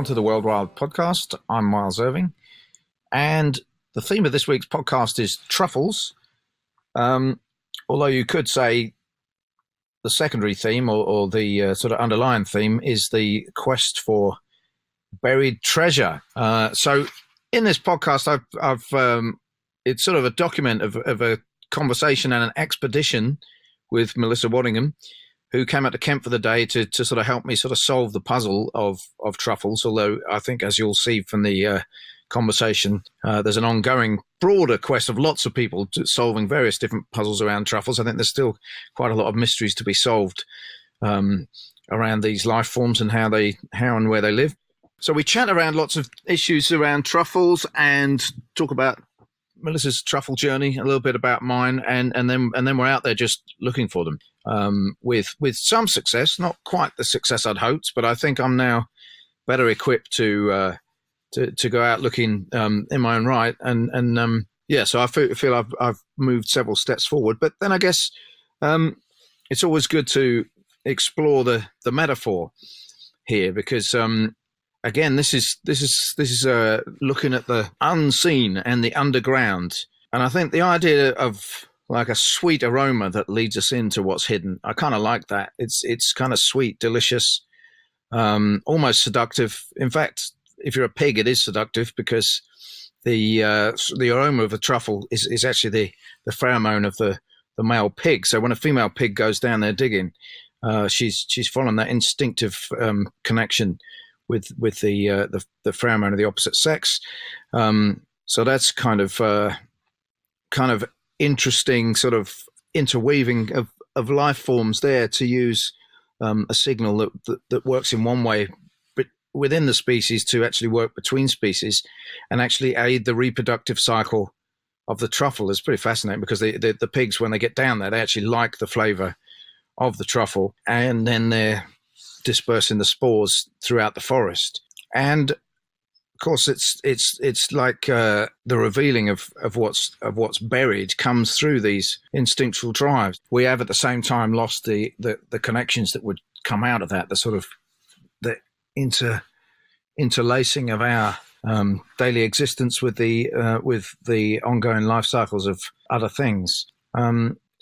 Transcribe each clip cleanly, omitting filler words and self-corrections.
welcome to the World Wild Podcast. I'm Miles Irving, and the theme of this week's podcast is truffles. Although you could say the secondary theme or the sort of underlying theme is the quest for buried treasure. So in this podcast, it's sort of a document of a conversation and an expedition with Melissa Waddingham, who came out to Kent for the day to sort of help me sort of solve the puzzle of truffles. Although I think, as you'll see from the conversation, there's an ongoing broader quest of lots of people solving various different puzzles around truffles. I think there's still quite a lot of mysteries to be solved around these life forms and how and where they live. So we chat around lots of issues around truffles and talk about Melissa's truffle journey, a little bit about mine, and then we're out there just looking for them with some success, not quite the success I'd hoped, but I think I'm now better equipped to go out looking in my own right, and so I feel I've moved several steps forward. But then I guess it's always good to explore the metaphor here, because again, this is looking at the unseen and the underground, and I think the idea of like a sweet aroma that leads us into what's hidden, I kind of like that. It's kind of sweet, delicious, almost seductive. In fact, if you're a pig, it is seductive, because the aroma of a truffle is actually the pheromone of the male pig. So when a female pig goes down there digging, she's following that instinctive connection with the pheromone of the opposite sex. So that's kind of interesting sort of interweaving of life forms there, to use a signal that works in one way within the species to actually work between species and actually aid the reproductive cycle of the truffle. Is pretty fascinating, because the pigs, when they get down there, they actually like the flavor of the truffle, and then they're dispersing the spores throughout the forest. And of course, it's like the revealing of what's buried comes through these instinctual drives. We have at the same time lost the connections that would come out of that, the sort of the interlacing of our daily existence with the ongoing life cycles of other things.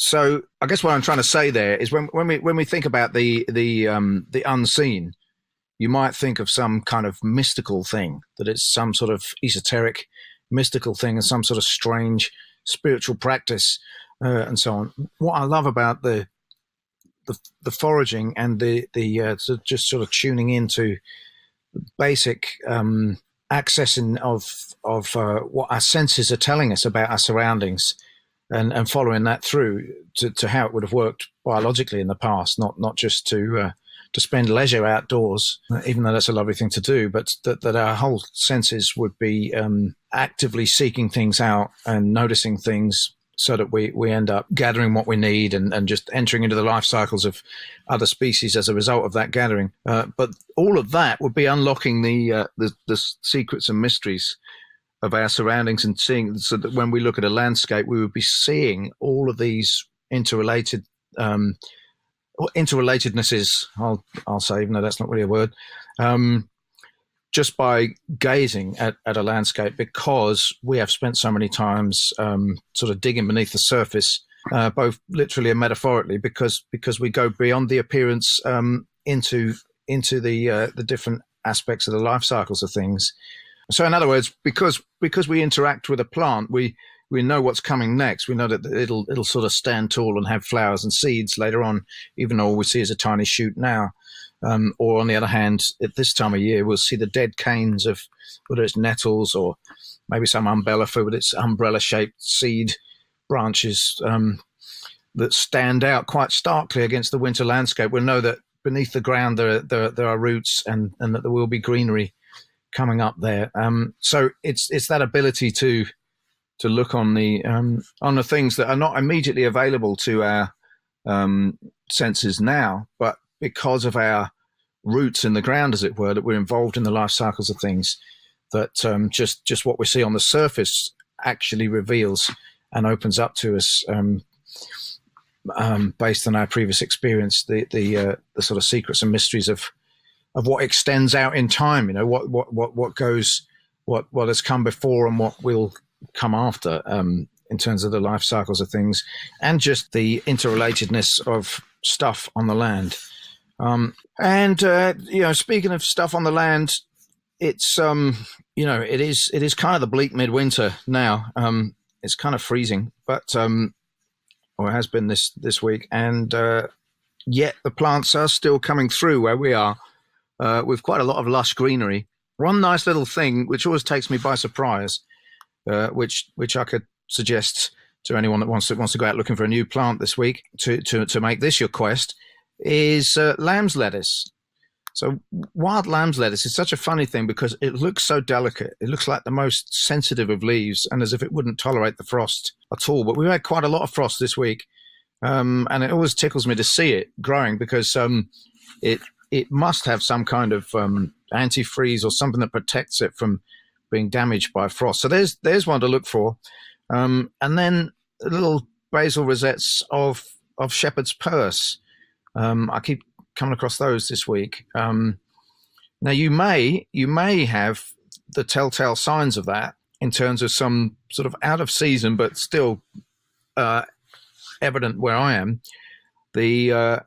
So I guess what I'm trying to say there is when we think about the unseen, you might think of some kind of mystical thing, that it's some sort of esoteric mystical thing and some sort of strange spiritual practice and so on. What I love about the foraging and the just sort of tuning into basic accessing of what our senses are telling us about our surroundings, and following that through to how it would have worked biologically in the past, not just to spend leisure outdoors, even though that's a lovely thing to do, but that our whole senses would be actively seeking things out and noticing things, so that we end up gathering what we need and just entering into the life cycles of other species as a result of that gathering. But all of that would be unlocking the secrets and mysteries of our surroundings, and seeing, so that when we look at a landscape, we would be seeing all of these interrelatednesses, I'll say, even though that's not really a word, just by gazing at a landscape, because we have spent so many times sort of digging beneath the surface, both literally and metaphorically, because we go beyond the appearance into the different aspects of the life cycles of things. So in other words, because we interact with a plant, we know what's coming next. We know that it'll sort of stand tall and have flowers and seeds later on, even though all we see is a tiny shoot now. Or on the other hand, at this time of year, we'll see the dead canes of whether it's nettles or maybe some umbella with its umbrella-shaped seed branches that stand out quite starkly against the winter landscape. We'll know that beneath the ground there are roots, and that there will be greenery coming up there. So it's that ability to look on the things that are not immediately available to our senses now, but because of our roots in the ground, as it were, that we're involved in the life cycles of things, that just what we see on the surface actually reveals and opens up to us, based on our previous experience, the sort of secrets and mysteries of what extends out in time. What goes, what has come before and what will come after, in terms of the life cycles of things, and just the interrelatedness of stuff on the land. Speaking of stuff on the land, it's it is kind of the bleak midwinter now. It's kind of freezing, but or it has been this week, and yet the plants are still coming through where we are, with quite a lot of lush greenery. One nice little thing which always takes me by surprise, which I could suggest to anyone that wants to go out looking for a new plant this week to make this your quest, is lamb's lettuce. So wild lamb's lettuce is such a funny thing because it looks so delicate. It looks like the most sensitive of leaves, and as if it wouldn't tolerate the frost at all. But we've had quite a lot of frost this week, and it always tickles me to see it growing, because it must have some kind of antifreeze or something that protects it from being damaged by frost. So there's one to look for. And then little basil rosettes of shepherd's purse. I keep coming across those this week. Now you may have the telltale signs of that in terms of some sort of out of season but still evident where I am. The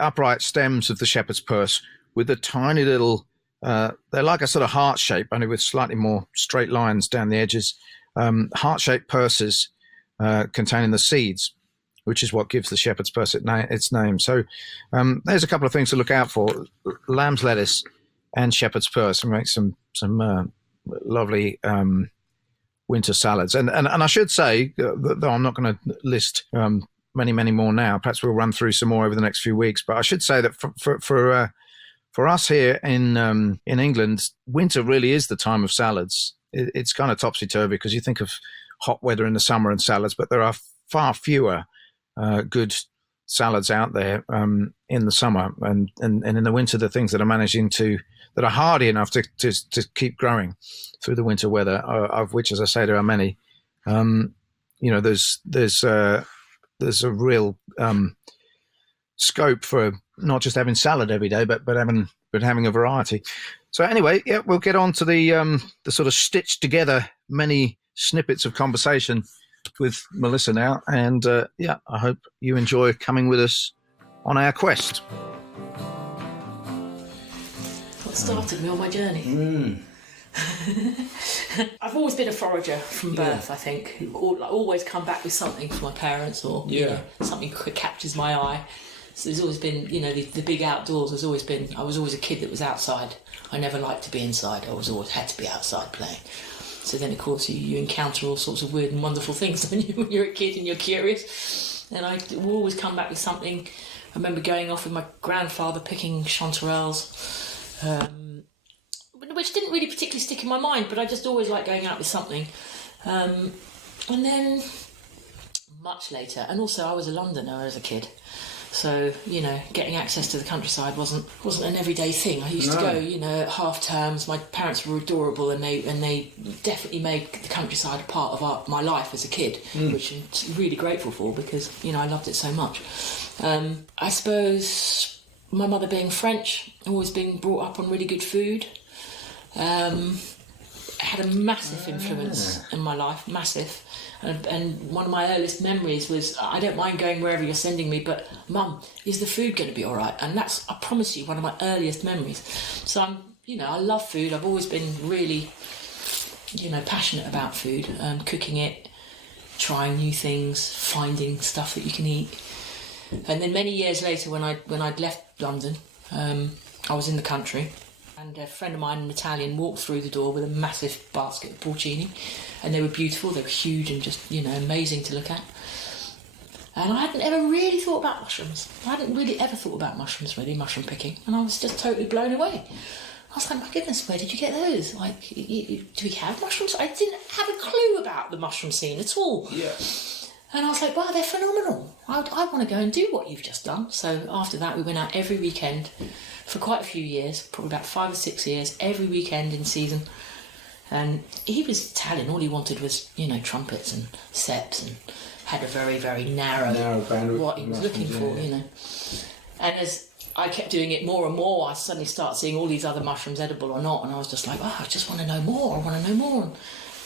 upright stems of the shepherd's purse with the tiny little, they're like a sort of heart shape, only with slightly more straight lines down the edges. Heart-shaped purses containing the seeds, which is what gives the shepherd's purse its name. So there's a couple of things to look out for: lamb's lettuce and shepherd's purse, and make some lovely winter salads. And I should say, though I'm not going to list many more now, perhaps we'll run through some more over the next few weeks, but I should say that for us here in England, winter really is the time of salads. It's kind of topsy-turvy because you think of hot weather in the summer and salads, but there are far fewer good salads out there in the summer, and in the winter, the things that are hardy enough to keep growing through the winter weather, of which, as I say, there are many. There's a real scope for not just having salad every day, but having a variety. So anyway, yeah, we'll get on to the sort of stitched together many snippets of conversation with Melissa now, and I hope you enjoy coming with us on our quest. What started me on my journey? I've always been a forager from birth. I think I always come back with something for my parents, or something captures my eye. So there's always been, the big outdoors has always been. I was always a kid that was outside. I never liked to be inside. I was always had to be outside playing. So then, of course, you encounter all sorts of weird and wonderful things when you're a kid and you're curious. And I will always come back with something. I remember going off with my grandfather picking chanterelles, which didn't really particularly stick in my mind, but I just always liked going out with something. And then much later, and also I was a Londoner as a kid. So, getting access to the countryside wasn't an everyday thing. I used to go, at half terms. My parents were adorable, and they definitely made the countryside a part of my life as a kid, which I'm really grateful for, because, I loved it so much. I suppose my mother being French, always being brought up on really good food, had a massive influence in my life, massive. And one of my earliest memories was, I don't mind going wherever you're sending me, but Mum, is the food going to be all right? And that's, I promise you, one of my earliest memories. So I love food. I've always been really, passionate about food, cooking it, trying new things, finding stuff that you can eat. And then many years later, when I'd left London, I was in the country. And a friend of mine, an Italian, walked through the door with a massive basket of porcini, and they were beautiful. They were huge and just, amazing to look at. And I hadn't ever really thought about mushrooms. I hadn't really ever thought about mushrooms, really, mushroom picking. And I was just totally blown away. I was like, my goodness, where did you get those? Like, do we have mushrooms? I didn't have a clue about the mushroom scene at all. Yeah. And I was like, wow, they're phenomenal. I want to go and do what you've just done. So after that, we went out every weekend for quite a few years, probably about 5 or 6 years, every weekend in season. And he was Italian. All he wanted was, trumpets and seps, and had a very, very narrow band what he was looking for, And as I kept doing it more and more. I suddenly started seeing all these other mushrooms, edible or not, and I was just like, oh, I just want to know more. I want to know more. And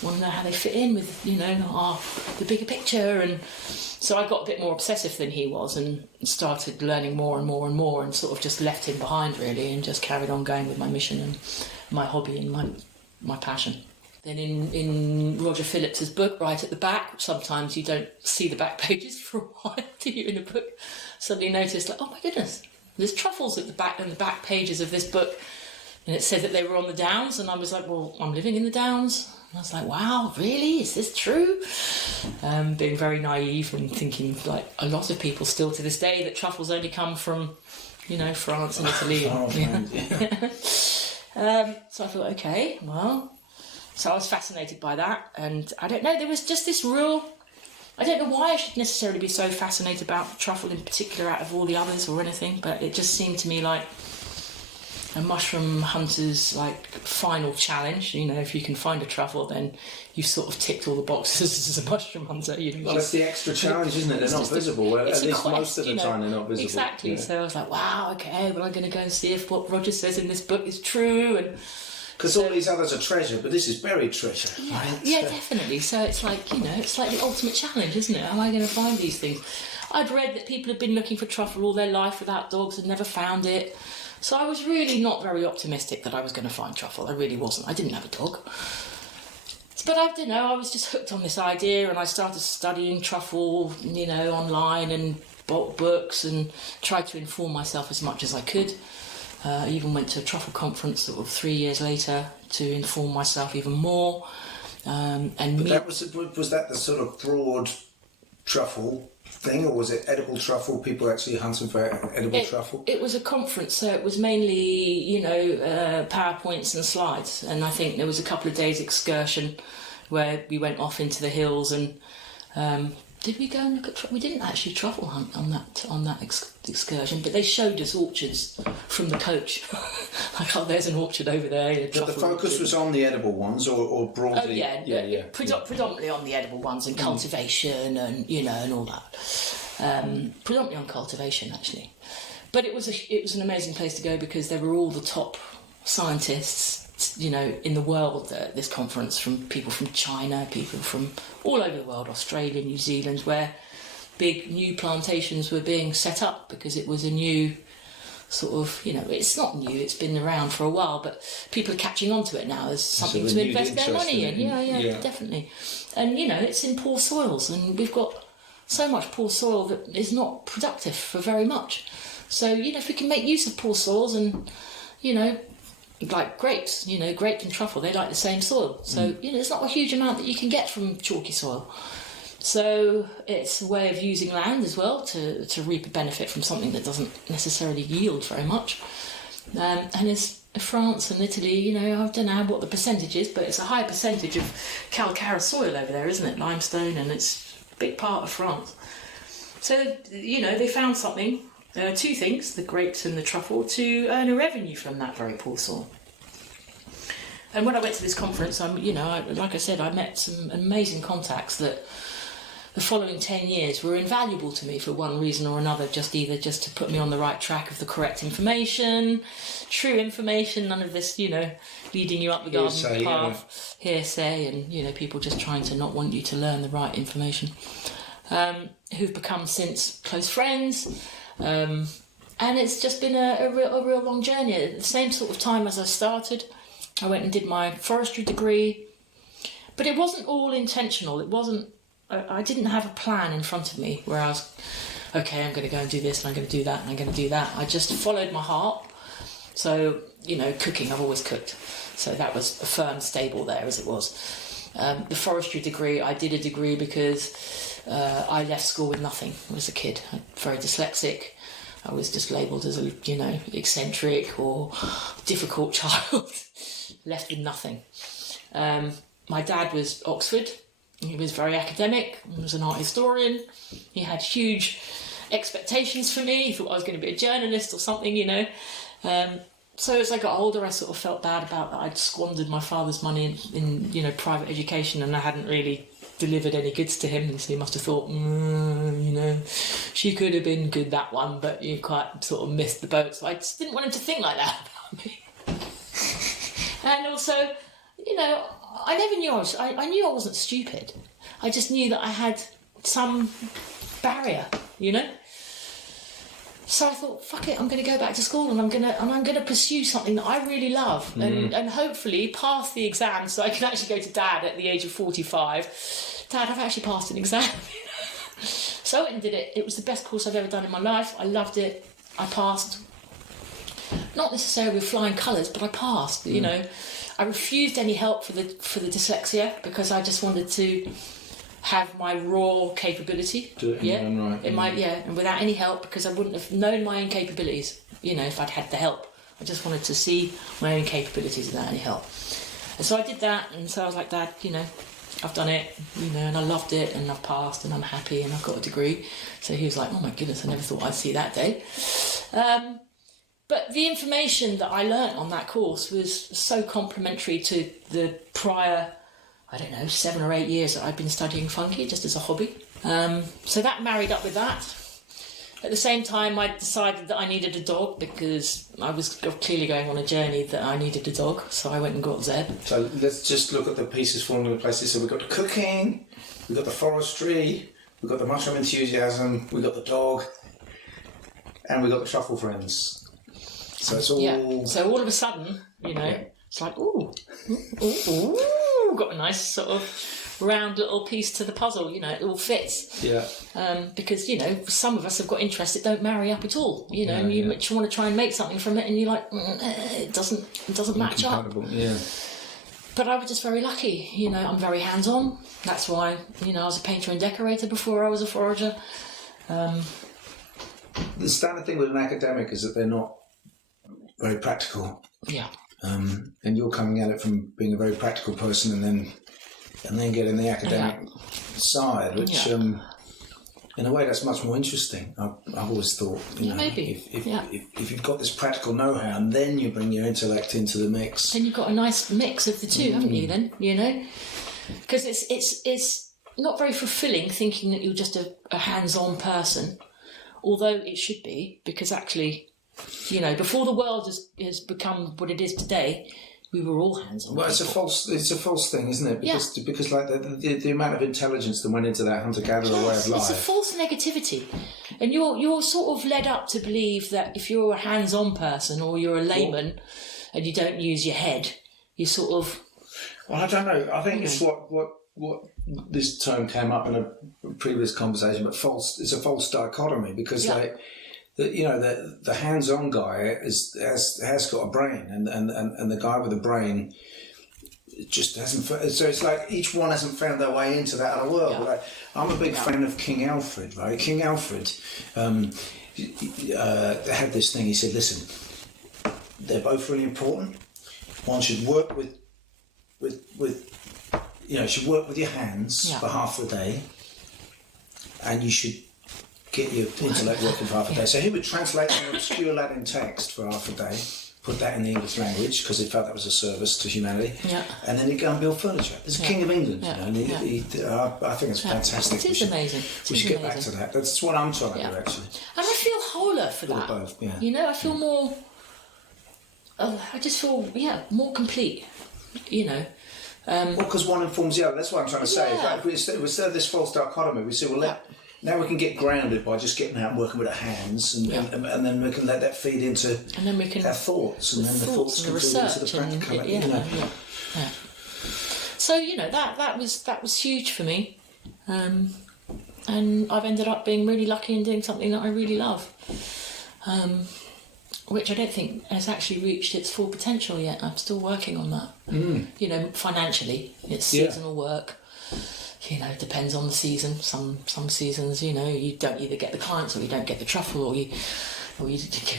want to know how they fit in with, the bigger picture. And so I got a bit more obsessive than he was and started learning more and more and more, and sort of just left him behind really, and just carried on going with my mission and my hobby and my passion. Then in Roger Phillips's book, right at the back, sometimes you don't see the back pages for a while, do you, in a book? Suddenly noticed, like, oh my goodness, there's truffles at the back and the back pages of this book. And it said that they were on the Downs, and I was like, well, I'm living in the Downs. And I was like, wow, really? Is this true? Being very naive and thinking, like a lot of people still to this day, that truffles only come from, France and Italy. So I thought, okay, well. So I was fascinated by that. And I don't know, there was just this real... I don't know why I should necessarily be so fascinated about truffle in particular out of all the others or anything, but it just seemed to me like a mushroom hunter's final challenge. If you can find a truffle, then you've sort of ticked all the boxes as a mushroom hunter. Well, it's the extra challenge, isn't it? They're not visible. At least most of the time they're not visible. Exactly. Yeah. So I was like, wow, okay, well, I'm going to go and see if what Roger says in this book is true. And because all these others are treasure, but this is buried treasure. Yeah, right? Yeah, definitely. So it's like, it's like the ultimate challenge, isn't it? Am I going to find these things? I'd read that people had been looking for truffle all their life without dogs and never found it. So I was really not very optimistic that I was going to find truffle. I really wasn't. I didn't have a dog. But I don't know, I was just hooked on this idea, and I started studying truffle, online, and bought books and tried to inform myself as much as I could. I even went to a truffle conference sort of 3 years later to inform myself even more. That was that the sort of broad truffle thing, or was it edible truffle? People actually hunting for edible truffle? It was a conference, so it was mainly, PowerPoints and slides. And I think there was a couple of days excursion where we went off into the hills and... did we go and look at... We didn't actually truffle hunt on that excursion, but they showed us orchards from the coach. Like, oh, there's an orchard over there. But the focus was on the edible ones, or broadly? Oh, yeah. Predominantly on the edible ones and cultivation and, and all that. Predominantly on cultivation, actually. But it was an amazing place to go because there were all the top scientists, in the world at this conference, from people from China, people from all over the world, Australia, New Zealand, where big new plantations were being set up because it was a new sort of, it's not new, it's been around for a while, but people are catching on to it now as something to invest their money in. Yeah, definitely. And, it's in poor soils, and we've got so much poor soil that is not productive for very much. So, if we can make use of poor soils and, like grapes, grape and truffle, they like the same soil. So, there's not a huge amount that you can get from chalky soil. So it's a way of using land as well to reap a benefit from something that doesn't necessarily yield very much. And as France and Italy, I don't know what the percentage is, but it's a high percentage of calcareous soil over there, isn't it? Limestone, and it's a big part of France. So, they found something, two things, the grapes and the truffle, to earn a revenue from that very poor soil. And when I went to this conference, like I said, I met some amazing contacts that the following 10 years were invaluable to me for one reason or another, just to put me on the right track of the correct information, true information, none of this, leading you up the garden path, hearsay, and, people just trying to not want you to learn the right information, who've become since close friends. And it's just been a real long journey. At the same sort of time as I started, I went and did my forestry degree, but it wasn't all intentional. I didn't have a plan in front of me where I was, okay, I'm going to go and do this and I'm going to do that and I'm going to do that. I just followed my heart. So, cooking, I've always cooked. So that was a firm stable there as it was. The forestry degree, I did a degree because I left school with nothing as a kid. I'm very dyslexic. I was just labelled as a, eccentric or difficult child. Left with nothing. My dad was Oxford. He was very academic. He was an art historian. He had huge expectations for me. He thought I was going to be a journalist or something, So as I got older, I sort of felt bad about that. I'd squandered my father's money in private education, and I hadn't really delivered any goods to him, so he must have thought, she could have been good, that one, but you quite sort of missed the boat. So I just didn't want him to think like that about me. And also, I never knew I knew I wasn't stupid. I just knew that I had some barrier, So I thought, fuck it, I'm going to go back to school and I'm going to pursue something that I really love and hopefully pass the exam so I can actually go to Dad at the age of 45. Dad, I've actually passed an exam. So I went and did it. It was the best course I've ever done in my life. I loved it. I passed. Not necessarily with flying colours, but I passed. I refused any help for the dyslexia because I just wanted to have my raw capability. Do it in your own right. And without any help, because I wouldn't have known my own capabilities. If I'd had the help, I just wanted to see my own capabilities without any help. And so I did that, and so I was like, Dad, I've done it, and I loved it, and I've passed, and I'm happy, and I've got a degree. So he was like, oh my goodness, I never thought I'd see that day. But the information that I learnt on that course was so complementary to the prior, 7 or 8 years that I'd been studying funky just as a hobby. So that married up with that. At the same time, I decided that I needed a dog because I was clearly going on a journey that I needed a dog. So I went and got Zeb. So let's just look at the pieces falling into places. So we've got the cooking, we've got the forestry, we've got the mushroom enthusiasm, we've got the dog, and we've got the truffle friends. So it's all... Yeah. So all of a sudden, it's like, ooh, got a nice sort of round little piece to the puzzle, it all fits. Yeah. Because, some of us have got interests that don't marry up at all, and you want to try and make something from it and you're like, it doesn't match up. Yeah. But I was just very lucky, I'm very hands-on. That's why, I was a painter and decorator before I was a forager. The standard thing with an academic is that they're not very practical. Yeah. And you're coming at it from being a very practical person and then getting the academic side, which in a way that's much more interesting. I've always thought, maybe. If you've got this practical know-how and then you bring your intellect into the mix, then you've got a nice mix of the two, haven't you? Then because it's not very fulfilling thinking that you're just a hands-on person, although it should be, because actually, before the world has become what it is today, we were all hands-on. Well, it's a false thing, isn't it? Because like the amount of intelligence that went into that hunter-gatherer way of life. It's a false negativity, and you're sort of led up to believe that if you're a hands-on person or you're a layman and you don't use your head, you sort of. Well, I don't know. I think it's what this term came up in a previous conversation, but false. It's a false dichotomy because the hands-on guy has got a brain, and the guy with a brain just hasn't. So it's like each one hasn't found their way into that other world. Like, I'm a big fan of King Alfred, right? King Alfred had this thing. He said, "Listen, they're both really important. One should work with should work with your hands for half the day, and you should get your intellect working for half a day." So he would translate an obscure Latin text for half a day, put that in the English language because he felt that was a service to humanity, and then he'd go and build furniture. He's the King of England, and I think it's fantastic. It is amazing. We should get back to that. That's what I'm trying to do, actually. And I feel wholer for that. Both, I feel more. I just feel more complete. Well, because one informs the other. That's what I'm trying to say. Like, if we serve this false dichotomy, we say, well, now we can get grounded by just getting out and working with our hands, and then we can let that feed into our thoughts, and then the thoughts can feed into the practical. So that was huge for me, and I've ended up being really lucky in doing something that I really love, which I don't think has actually reached its full potential yet. I'm still working on that. Financially, it's seasonal work. It depends on the season. Some seasons, you don't either get the clients or you don't get the truffle, or you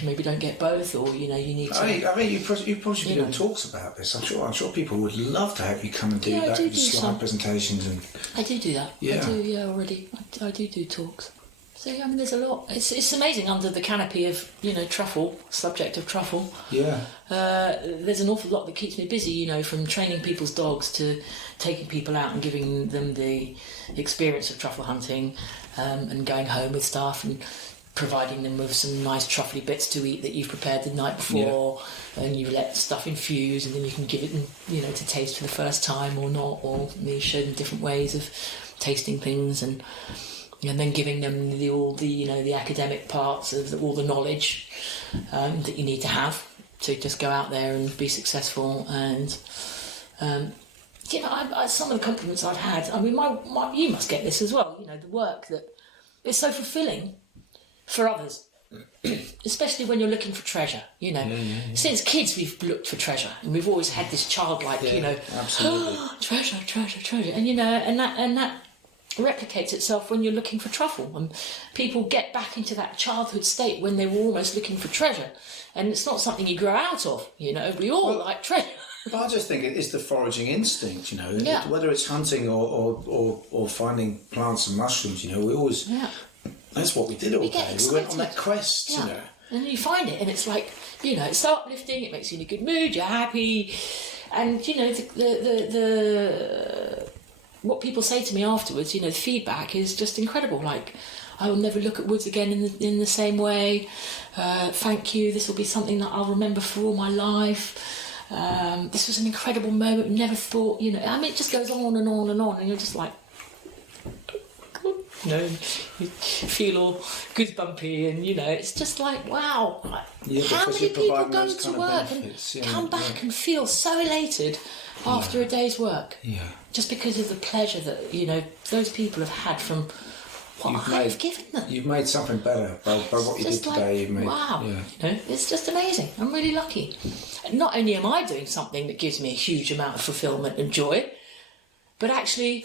maybe don't get both, or you need to. I mean, you probably should be doing talks about this. I'm sure people would love to have you come and do that with slide presentations and. I do that. Yeah. I do. Yeah, already. I do talks. So I mean, there's a lot. It's amazing under the canopy of truffle, subject of truffle. Yeah. There's an awful lot that keeps me busy. From training people's dogs to taking people out and giving them the experience of truffle hunting, and going home with stuff and providing them with some nice truffly bits to eat that you've prepared the night before, and you let stuff infuse, and then you can give it, to taste for the first time or not, or show them different ways of tasting things, and then giving them all the academic parts of all the knowledge that you need to have to just go out there and be successful. And some of the compliments I've had. I mean, you must get this as well. The work that is so fulfilling for others, especially when you're looking for treasure. Since kids we've looked for treasure, and we've always had this childlike, absolutely. treasure, and that replicates itself when you're looking for truffle, and people get back into that childhood state when they were almost looking for treasure, and it's not something you grow out of. We all like treasure. But I just think it is the foraging instinct, Yeah. whether it's hunting or finding plants and mushrooms. We always that's what we did all day. We went on that quest, and you find it, and it's like it's so uplifting. It makes you in a good mood. You're happy, and the what people say to me afterwards, the feedback is just incredible. Like, I will never look at woods again in the same way. Thank you. This will be something that I'll remember for all my life. This was an incredible moment. Never thought, I mean, it just goes on and on and on, and you're just like, you feel all goosebumpy, and it's just like, wow. How many people go to work and come back and feel so elated after a day's work? Yeah. Just because of the pleasure that those people have had from what I've given them. You've made something better by what you did today. Wow. It's just amazing. I'm really lucky. And not only am I doing something that gives me a huge amount of fulfilment and joy, but actually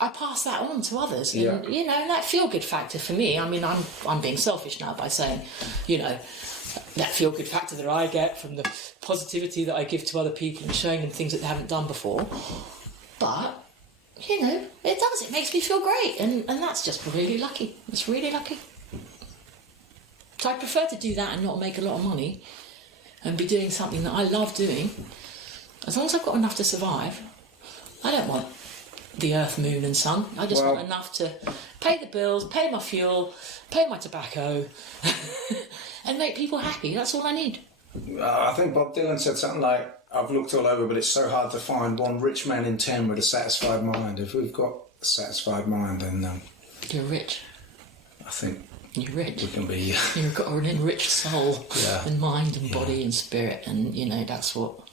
I pass that on to others. And, that feel-good factor for me, I mean, I'm being selfish now by saying, that feel-good factor that I get from the positivity that I give to other people and showing them things that they haven't done before. But, it does. It makes me feel great. And that's just really lucky. It's really lucky. So I prefer to do that and not make a lot of money and be doing something that I love doing. As long as I've got enough to survive, I don't want the earth, moon and sun. I just want enough to pay the bills, pay my fuel, pay my tobacco and make people happy. That's all I need. I think Bob Dylan said something like, I've looked all over, but it's so hard to find one rich man in 10 with a satisfied mind. If we've got a satisfied mind, then you're rich. I think you're rich. We can be. You've got an enriched soul and mind and body and spirit, and that's what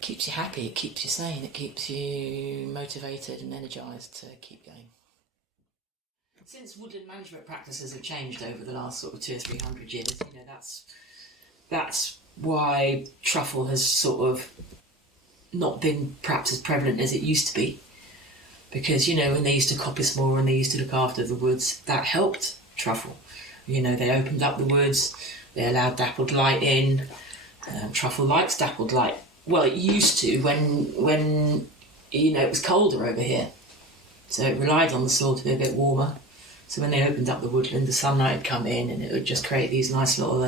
keeps you happy. It keeps you sane. It keeps you motivated and energised to keep going. Since woodland management practices have changed over the last sort of 200 or 300 years, that's why truffle has sort of not been perhaps as prevalent as it used to be. Because, when they used to coppice more and they used to look after the woods, that helped truffle. They opened up the woods, they allowed dappled light in. Truffle likes dappled light. Well, it used to when it was colder over here. So it relied on the soil to be a bit warmer. So when they opened up the woodland, the sunlight would come in and it would just create these nice little,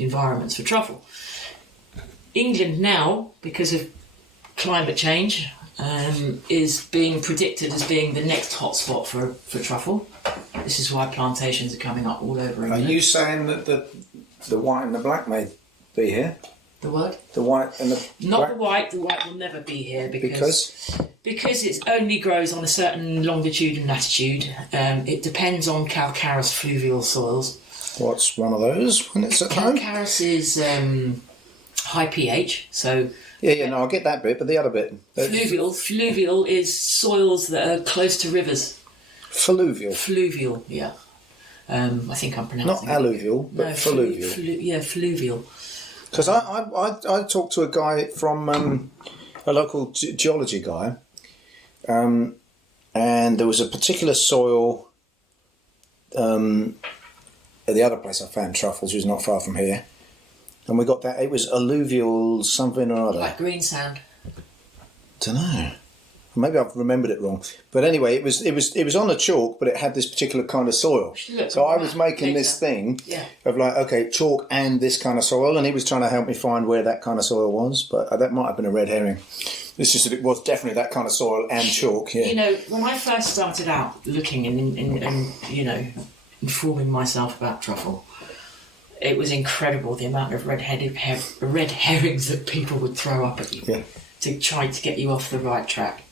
environments for truffle. England now, because of climate change, is being predicted as being the next hotspot for truffle. This is why plantations are coming up all over England. Are you saying that the white and the black may be here? The what? The white and the Not black? The white will never be here because it only grows on a certain longitude and latitude. It depends on calcareous fluvial soils. What's one of those when it's at home? Calcareous is high pH, so... I get that bit, but the other bit... Fluvial is soils that are close to rivers. Fluvial? Fluvial, yeah. I think I'm pronouncing Not alluvial, but fluvial. Fluvial. Because I talked to a guy from a local geology guy, and there was a particular soil at the other place I found truffles, which is not far from here, and we got that. It was alluvial something or other. Like green sand. Don't know. Maybe I've remembered it wrong. But anyway, it was on a chalk, but it had this particular kind of soil. So I was making this thing of like, okay, chalk and this kind of soil, and he was trying to help me find where that kind of soil was, but that might have been a red herring. It's just that it was definitely that kind of soil and chalk, yeah. You know, when I first started out looking and you know, informing myself about truffle, it was incredible the amount of red herrings that people would throw up at you to try to get you off the right track.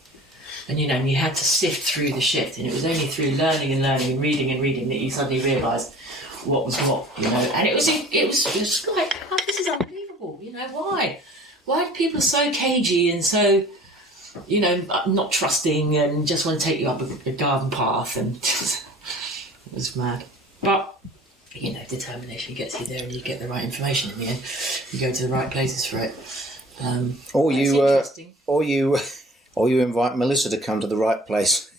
And you know, you had to sift through the shit, and it was only through learning and reading that you suddenly realised what was what, you know. And it was like, oh, this is unbelievable. You know, why are people so cagey and so, you know, not trusting and just want to take you up a garden path? And it was mad. But you know, determination gets you there, and you get the right information in the end. You go to the right places for it. Or you invite Melissa to come to the right place.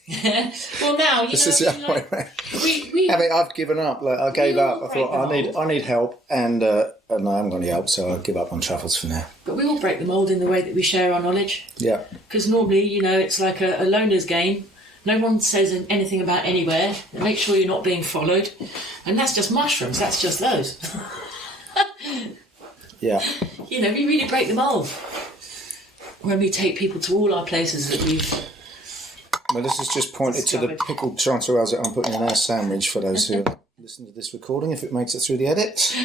Well, now you This know, is the way around. I've given up. Like I gave up. I thought I need help, and I haven't got any help, so I'll give up on truffles for now. But we all break the mould in the way that we share our knowledge. Yeah. Because normally, you know, it's like a loner's game. No one says anything about anywhere. Make sure you're not being followed. And that's just mushrooms. That's just those. Yeah. You know, we really break the mould when we take people to all our places that we've... Melissa's just pointed to the pickled chanterelles that I'm putting in our sandwich for those who listen to this recording, if it makes it through the edit.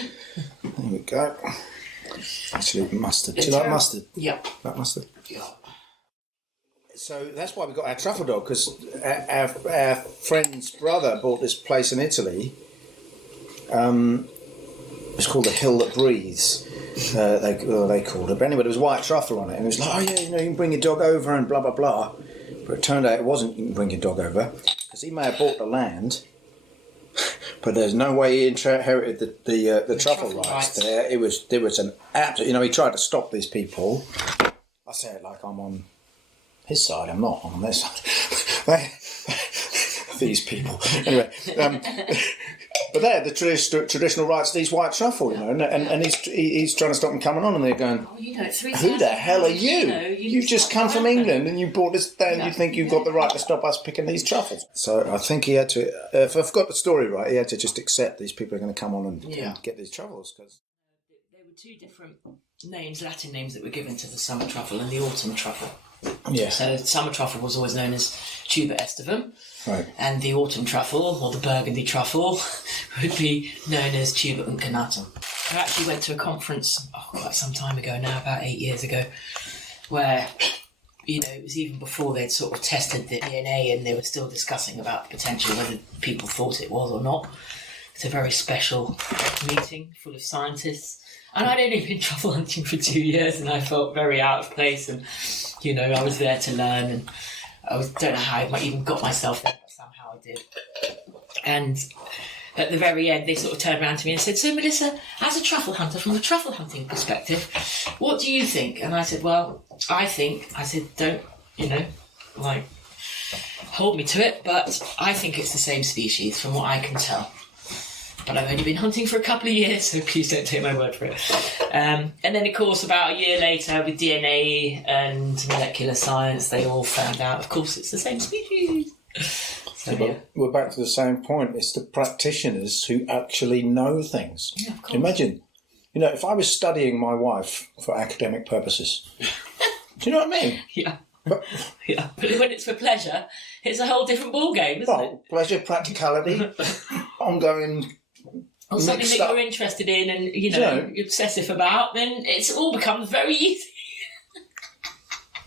There we go. Actually, mustard. Do you like mustard? Yeah. Like mustard? Yeah. So that's why we got our truffle dog, because our friend's brother bought this place in Italy. It's called The Hill That Breathes. They called it. But anyway, there was white truffle on it. And it was like, oh yeah, you know, you can bring your dog over and blah, blah, blah. But it turned out it wasn't you can bring your dog over. Because he may have bought the land, but there's no way he inherited the truffle rights there. There was an absolute... You know, he tried to stop these people. I say it like I'm on his side. I'm not on their side. These people. Anyway, but they're the traditional rights to these white truffle, you know, and he's trying to stop them coming on, and they're going, oh, you know, who the hell are you? You've just come from England and you bought this there, and you think you've got the right to stop us picking these truffles. So I think he had to, if I've got the story right, he had to just accept these people are going to come on and get these truffles. Cause there were two different names, Latin names, that were given to the summer truffle and the autumn truffle. Yeah. So summer truffle was always known as tuber estivum, right, and the autumn truffle, or the burgundy truffle, would be known as tuber uncarnatum. I actually went to a conference quite some time ago now, about 8 years ago, where, you know, it was even before they'd sort of tested the DNA, and they were still discussing about the potential, whether people thought it was or not. It's a very special meeting full of scientists. And I'd only been truffle hunting for 2 years, and I felt very out of place. And, you know, I was there to learn, and don't know how I even got myself there, but somehow I did. And at the very end, they sort of turned around to me and said, so, Melissa, as a truffle hunter, from a truffle hunting perspective, what do you think? And I said, well, I said, don't, you know, like, hold me to it, but I think it's the same species from what I can tell. But I've only been hunting for a couple of years, so please don't take my word for it. And then, of course, about a year later, with DNA and molecular science, they all found out, of course, it's the same species. So, yeah. We're back to the same point. It's the practitioners who actually know things. Yeah, of course. Imagine, you know, if I was studying my wife for academic purposes. Do you know what I mean? Yeah. But when it's for pleasure, it's a whole different ballgame, isn't it? Pleasure, practicality, ongoing... Or something that you're interested in and, you know, you're obsessive about, then it all becomes very easy.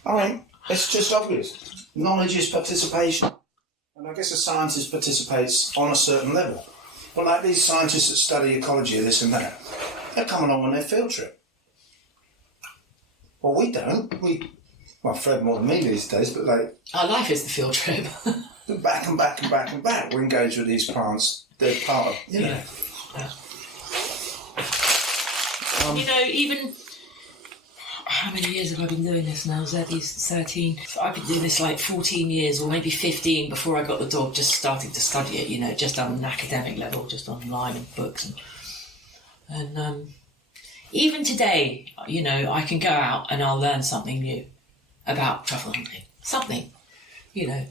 All right, it's just obvious. Knowledge is participation. And I guess a scientist participates on a certain level. But like these scientists that study ecology, this and that, they're coming on their field trip. Well, we don't. Well, Fred more than me these days, but like... Our life is the field trip. back and back and back and back. We engage with these plants. They're part of, you know... Yeah. You know, even how many years have I been doing this now? These 13. So I've been doing this like 14 years or maybe 15 before I got the dog, just started to study it, you know, just on an academic level, just online and books. And even today, you know, I can go out and I'll learn something new about truffle hunting. Something. you know,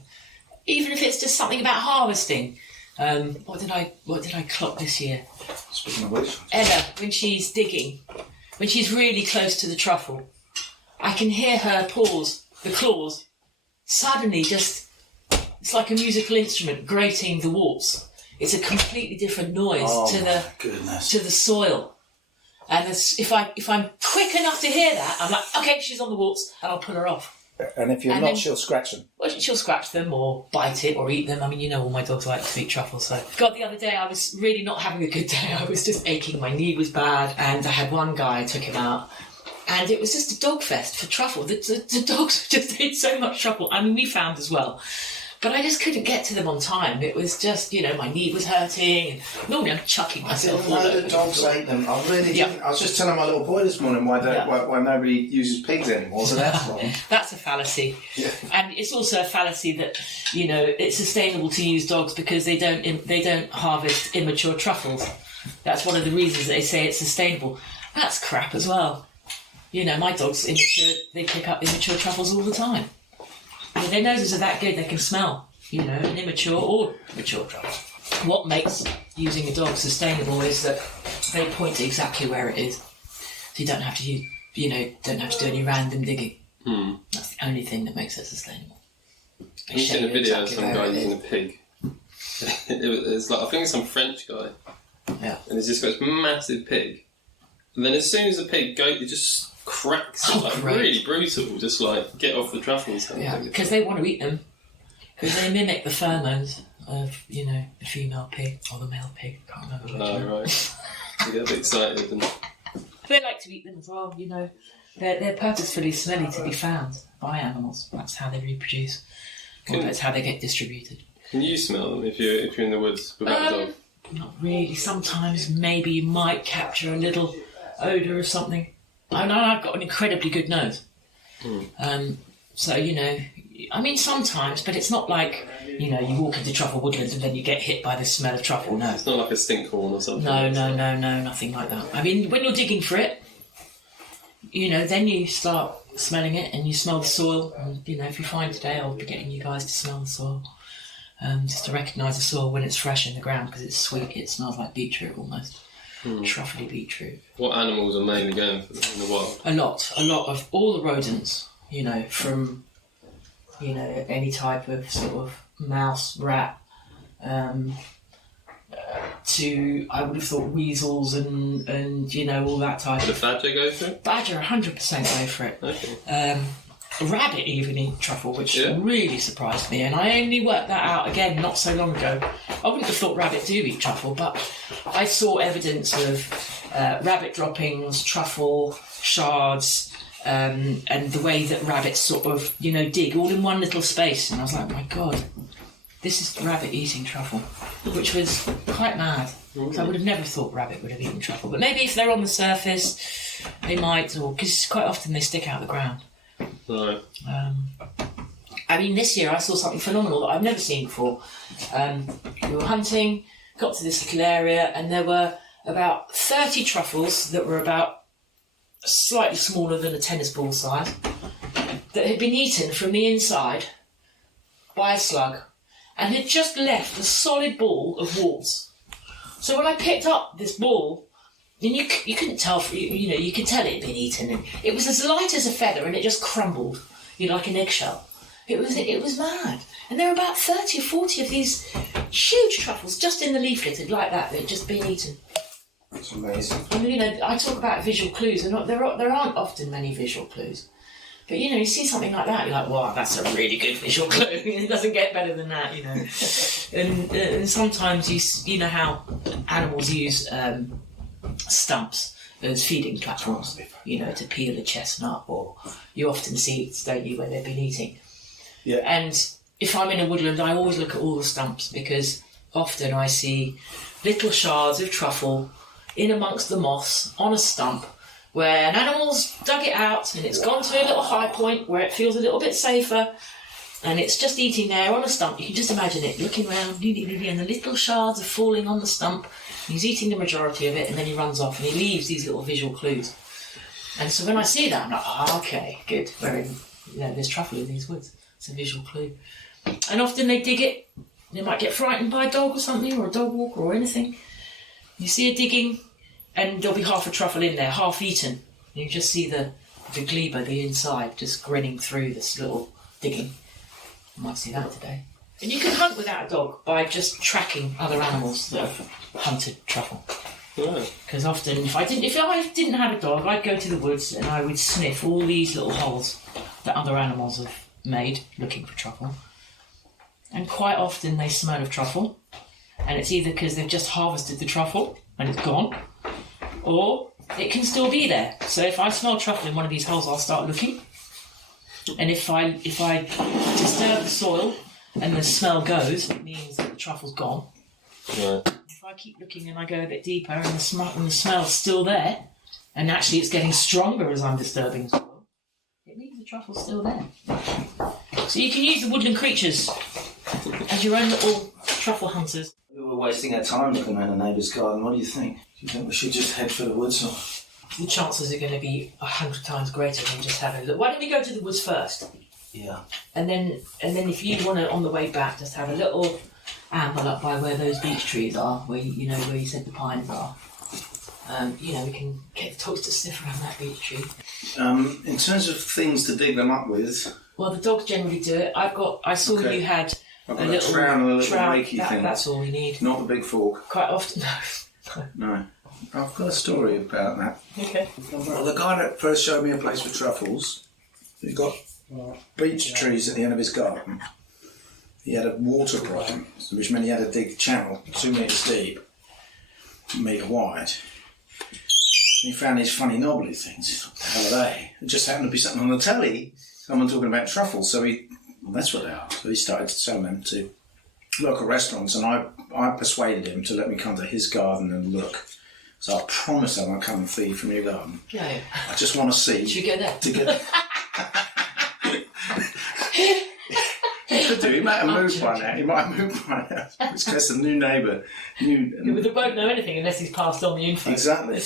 even if it's just something about harvesting. What did I clock this year? Speaking of which, Ella, when she's digging, when she's really close to the truffle, I can hear her paws, the claws, suddenly just, it's like a musical instrument grating the warts. It's a completely different noise to the soil. And if I'm quick enough to hear that, I'm like, okay, she's on the warts, and I'll pull her off. And if you're not, she'll scratch them. Well, she'll scratch them or bite it or eat them. I mean, you know, all my dogs like to eat truffle. So, God, the other day I was really not having a good day. I was just aching. My knee was bad, and I had one guy, I took him out, and it was just a dog fest for truffle. The dogs just ate so much truffle. I mean, we found as well. But I just couldn't get to them on time. It was just, you know, my knee was hurting. And normally I'm chucking myself all over. The dogs ate them. I really didn't. I was just telling my little boy this morning why nobody uses pigs anymore. So that's wrong. That's a fallacy. Yeah. And it's also a fallacy that, you know, it's sustainable to use dogs because they don't harvest immature truffles. That's one of the reasons they say it's sustainable. That's crap as well. You know, my dogs they pick up immature truffles all the time. I mean, their noses are that good they can smell, you know, an immature or mature truffle. What makes using a dog sustainable is that they point to exactly where it is. So you don't have to don't have to do any random digging. That's the only thing that makes it sustainable. I've seen a video of some guy using a pig. It's like, I think it's some French guy. Yeah. And he's just got this massive pig. And then as soon as the pig goes, it just cracks. It's like really brutal. Just like get off the truffles. Yeah, because they want to eat them. Because they mimic the pheromones of, you know, the female pig or the male pig. I can't remember which one. Oh, right. You get a bit excited. And they like to eat them as well, you know. They're purposefully smelly to be found by animals. That's how they reproduce. Or that's how they get distributed. Can you smell them if you're in the woods without a dog? Not really. Sometimes maybe you might capture a little odour of something. I know I've got an incredibly good nose. So, you know, I mean, sometimes, but it's not like, you know, you walk into truffle woodlands and then you get hit by the smell of truffle. No. It's not like a stink horn or something. No, nothing like that. I mean, when you're digging for it, you know, then you start smelling it and you smell the soil. And, you know, if you find today, I'll be getting you guys to smell the soil. Just to recognise the soil when it's fresh in the ground because it's sweet. It smells like beetroot almost. Truffly beetroot. What animals are mainly going for them in the wild? A lot of all the rodents, you know, from, you know, any type of sort of mouse, rat, to, I would have thought, weasels and you know, all that type. Would a badger go for it? Badger 100% go for it. Okay. A rabbit even eat truffle, which really surprised me, and I only worked that out again not so long ago. I wouldn't have thought rabbits do eat truffle, but I saw evidence of rabbit droppings, truffle, shards, and the way that rabbits sort of, you know, dig all in one little space, and I was like, my God, this is rabbit eating truffle, which was quite mad. So I would have never thought rabbit would have eaten truffle, but maybe if they're on the surface, they might, or because quite often they stick out the ground. Right. I mean, this year I saw something phenomenal that I've never seen before. We were hunting, got to this little area, and there were about 30 truffles that were about slightly smaller than a tennis ball size that had been eaten from the inside by a slug and had just left a solid ball of warts. So when I picked up this ball, and you couldn't tell, you know, you could tell it had been eaten. And it was as light as a feather, and it just crumbled, you know, like an eggshell. It was mad. And there were about 30 or 40 of these huge truffles just in the leaflet, like that had just been eaten. That's amazing. I mean, you know, I talk about visual clues, and there aren't often many visual clues. But, you know, you see something like that, you're like, wow, that's a really good visual clue. It doesn't get better than that, you know. And sometimes you know how animals use stumps as feeding platforms, you know, to peel a chestnut, or you often see, don't you, where they've been eating. Yeah. And if I'm in a woodland, I always look at all the stumps because often I see little shards of truffle in amongst the moss on a stump where an animal's dug it out and it's gone to a little high point where it feels a little bit safer and it's just eating there on a stump. You can just imagine it looking around, and the little shards are falling on the stump. He's eating the majority of it and then he runs off and he leaves these little visual clues. And so when I see that, I'm like, okay, good. We're in, you know, there's truffle in these woods. It's a visual clue. And often they dig it. They might get frightened by a dog or something, or a dog walker or anything. You see a digging, and there'll be half a truffle in there, half eaten. You just see the gleba, the inside, just grinning through this little digging. You might see that today. And you can hunt without a dog by just tracking other animals that have hunted truffle. Because often, if I didn't have a dog, I'd go to the woods and I would sniff all these little holes that other animals have made looking for truffle. And quite often they smell of truffle, and it's either because they've just harvested the truffle and it's gone, or it can still be there. So if I smell truffle in one of these holes, I'll start looking. And if I disturb the soil and the smell goes, it means that the truffle's gone. Yeah. If I keep looking and I go a bit deeper and the smell's still there, and actually it's getting stronger as I'm disturbing the soil, it means the truffle's still there. So you can use the woodland creatures as your own little truffle hunters. We were wasting our time looking around a neighbour's garden. What do you think? Do you think we should just head for the woods? Or? The chances are going to be 100 times greater than just having a look. Why don't we go to the woods first? Yeah. And then if you want to, on the way back, just have a little amble up by where those beech trees are, where you said the pines are. We can get the dogs to sniff around that beech tree. In terms of things to dig them up with. Well, the dogs generally do it. I saw you had I've got a trowel and a little rakey thing. That's all we need. Not the big fork. Quite often, No. I've got a story about that. Okay. Well, the guy that first showed me a place for truffles, he got beech trees at the end of his garden. He had a water problem, which meant he had to dig a channel 2 metres deep, a metre wide. And he found these funny knobbly things. What the hell are they? It just happened to be something on the telly, someone talking about truffles, so that's what they are. So he started to sell them to local restaurants, and I persuaded him to let me come to his garden and look. So I promise I won't come and feed from your garden. Yeah. I just want to see. Should we go there? To get. He could do. He might have moved by now. It's just a new neighbour. We won't know anything unless he's passed on the info. Exactly.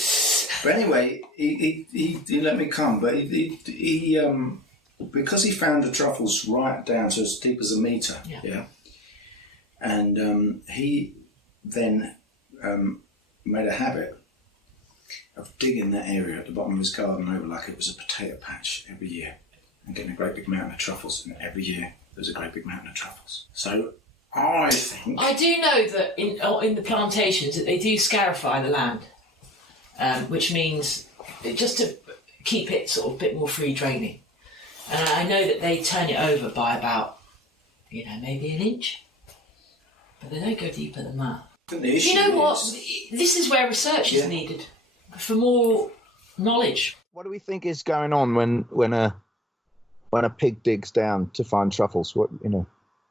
But anyway, he let me come, but he because he found the truffles right down to as deep as a metre. Yeah. And he then made a habit of digging that area at the bottom of his garden over like it was a potato patch every year, and getting a great big mountain of truffles. And every year there was a great big mountain of truffles. So I think I do know that in the plantations that they do scarify the land, which means just to keep it sort of a bit more free draining. And I know that they turn it over by about, maybe an inch, but they don't go deeper than that. You know what? This is where research is needed for more knowledge. What do we think is going on when a pig digs down to find truffles?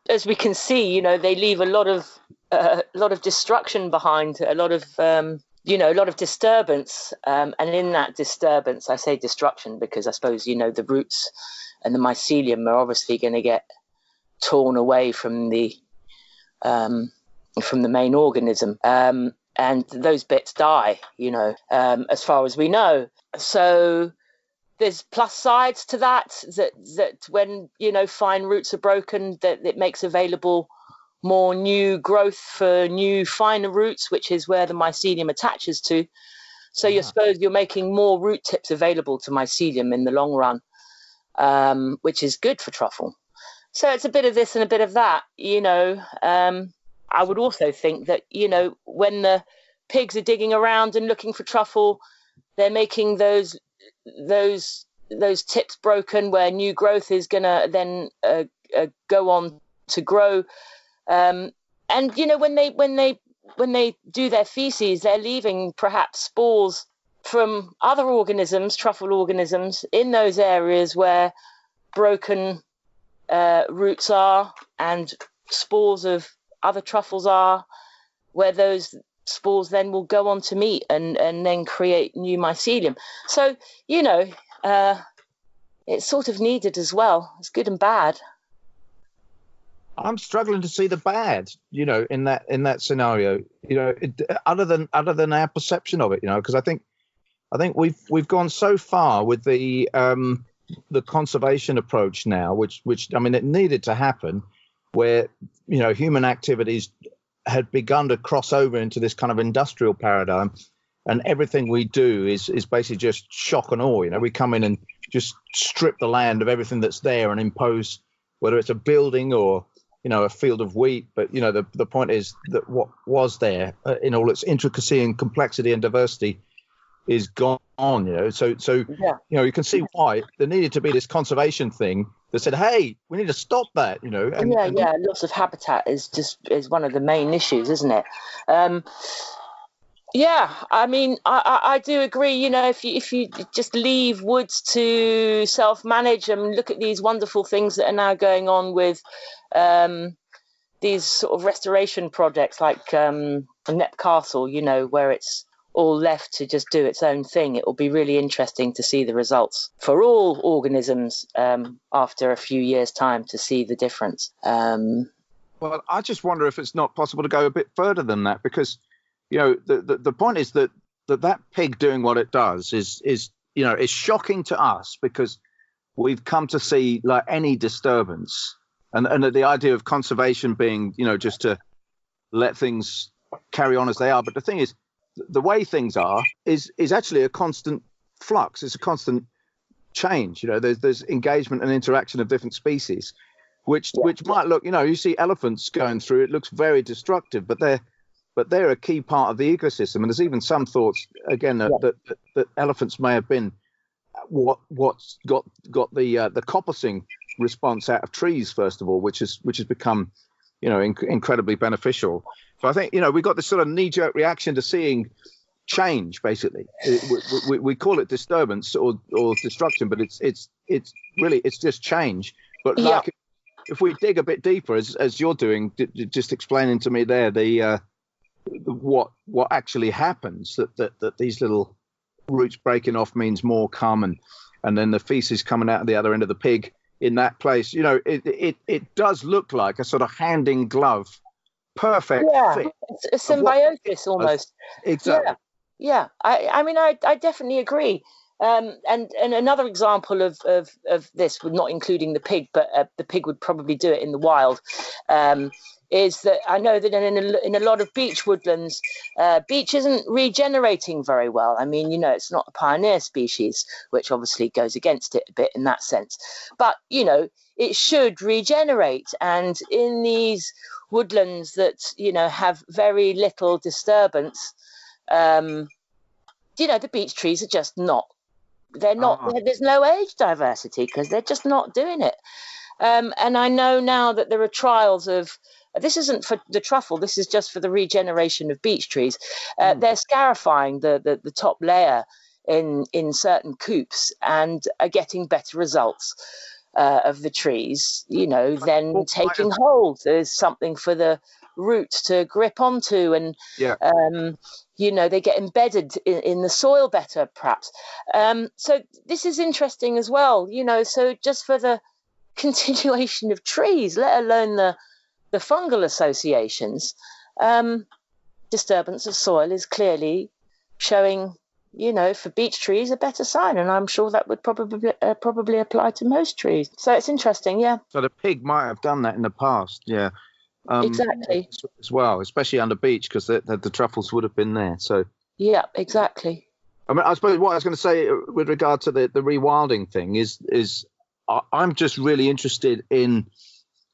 As we can see, they leave a lot of destruction behind, a lot of disturbance, and in that disturbance, I say destruction because I suppose the roots and the mycelium are obviously going to get torn away from the main organism, and those bits die, as far as we know. So there's plus sides to that when fine roots are broken, that it makes available more new growth for new finer roots, which is where the mycelium attaches to. So you suppose you're making more root tips available to mycelium in the long run, which is good for truffle. So it's a bit of this and a bit of that, I would also think that, when the pigs are digging around and looking for truffle, they're making those tips broken where new growth is going to then go on to grow. And when they do their feces, they're leaving perhaps spores from other organisms, truffle organisms, in those areas where broken roots are and spores of other truffles are, where those spores then will go on to meet and then create new mycelium. So, it's sort of needed as well. It's good and bad. I'm struggling to see the bad, in that scenario, other than our perception of it, because I think we've gone so far with the conservation approach now, which I mean, it needed to happen. where, human activities had begun to cross over into this kind of industrial paradigm, and everything we do is basically just shock and awe. We come in and just strip the land of everything that's there and impose, whether it's a building or a field of wheat. But the point is that what was there in all its intricacy and complexity and diversity is gone. So you can see why there needed to be this conservation thing that said, hey, we need to stop that. Loss of habitat is one of the main issues, isn't it? I mean, I do agree. If you just leave woods to self-manage and look at these wonderful things that are now going on with these sort of restoration projects like Knepp Castle, where it's all left to just do its own thing. It will be really interesting to see the results for all organisms after a few years' time to see the difference. Well, I just wonder if it's not possible to go a bit further than that, because the point is that pig doing what it does is shocking to us, because we've come to see like any disturbance and the idea of conservation being just to let things carry on as they are. But the thing is, the way things are is actually a constant flux. It's a constant change. There's engagement and interaction of different species, which might look, you see elephants going through. It looks very destructive, but they're a key part of the ecosystem. And there's even some thoughts again that elephants may have been what's got the coppicing response out of trees first of all, which has become incredibly beneficial. So I think we got this sort of knee-jerk reaction to seeing change. Basically, we call it disturbance or destruction, but it's really just change. But like if we dig a bit deeper, as you're doing, just explaining to me there what actually happens, that these little roots breaking off means more come, and then the feces coming out of the other end of the pig in that place. It does look like a sort of hand in glove, perfect fit. It's a symbiosis almost. Exactly. Yeah. I mean, I definitely agree. And another example of this, not including the pig, but the pig would probably do it in the wild, is that I know that in a lot of beech woodlands, beech isn't regenerating very well. I mean, it's not a pioneer species, which obviously goes against it a bit in that sense. But, it should regenerate. And in these woodlands that, have very little disturbance, the beech trees are just not. They're not. There's no age diversity because they're just not doing it. And I know now that there are trials of. This isn't for the truffle. This is just for the regeneration of beech trees. They're scarifying the top layer in certain coops and are getting better results of the trees. Then taking hold. There's something for the roots to grip onto, and they get embedded in the soil better, perhaps. So this is interesting as well. So just for the continuation of trees, let alone the fungal associations, disturbance of soil is clearly showing, for beech trees a better sign, and I'm sure that would probably apply to most trees. So it's interesting, yeah. So the pig might have done that in the past, yeah. Exactly. As well, especially under beech, because the truffles would have been there. So yeah, exactly. I mean, I suppose what I was going to say with regard to the rewilding thing is I'm just really interested in